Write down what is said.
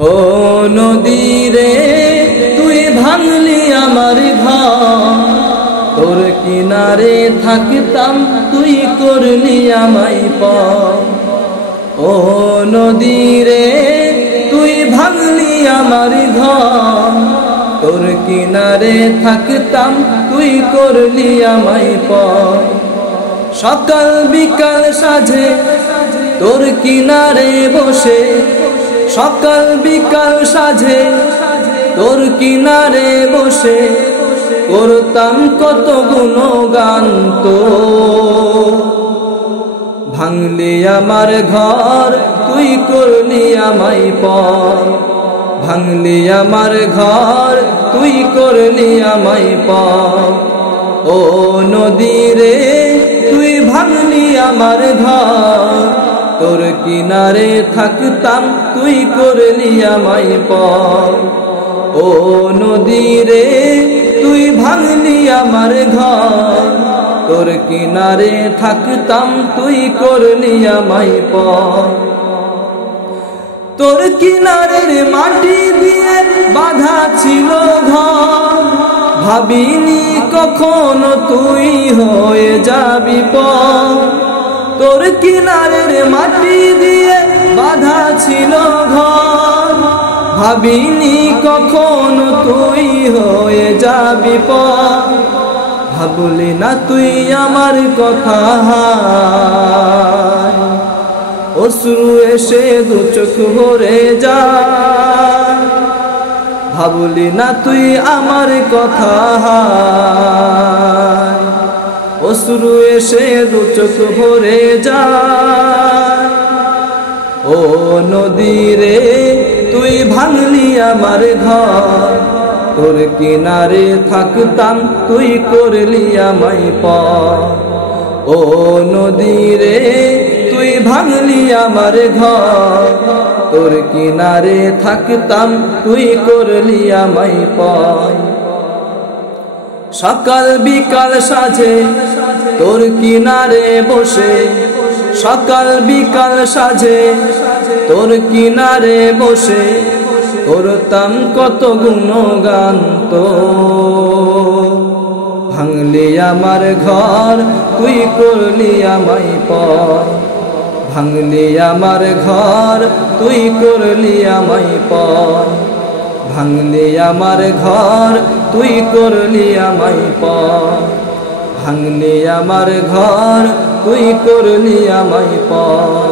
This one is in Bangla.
ও নদী রে তুই ভাঙলি আমার ঘর, তোর কিনারে থাকতাম তুই করলি আমায় পর। ও নদী রে তুই ভাঙলি আমার ঘর, তোর কিনারে থাকতাম তুই করলি আমায় পর। সকাল বিকাল সাজে তোর কিনারে বসে, সকাল বিকাল সাজে তোর কিনারে বসে করতাম কত গুণগান তো। ভাঙলি আমার ঘর তুই করলি আমায় পর, ভাঙলি আমার ঘর তুই করলি আমায় পর। ও নদী রে তুই ভাঙলি আমার ঘর, তোর কিনারে থাকতাম তুই করলি আমায় পর। ও নদী রে তুই ভাঙলি আমার ঘর, তোর কিনারে থাকতাম তুই করলি আমায় পর। তোর কিনারের মাটি দিয়ে বাঁধা ছিল ঘর, ভাবিনি কখনো তুই হয়ে যাবি পর। তোর কিনারের মাটি দিয়ে বাঁধা ছিল ঘর, ভাবিনি কখনো তুই হয়ে যাবি পর। ভাবলি না তুই আমার কথা, অশ্রু এসে দু চোখ ভরে যায়। ভাবলি না তুই আমার কথা, অশ্রু এসে দু চোখ ভরে যায়। ও নদী রে তুই ভাঙলি আমার ঘর, তোর কিনারে থাকতাম তুই করলি আমায় পর। ও নদী রে তুই ভাঙলি আমার ঘর, তোর কিনারে থাকতাম তুই করলি আমায় পর। সকাল বিকাল সাজে তোর কিনারে বসে, সকাল বিকাল সাজে তোর কিনারে বসে করতাম কত গুণগান তো। ভাঙলি আমার ঘর তুই করলি আমায় পর, ভাঙলি আমার ঘর তুই করলি আমায় পর। ভাঙলি আমার ঘর তুই করলি আমায় পর, ভাঙলি আমার ঘর তুই করলি আমায় পর।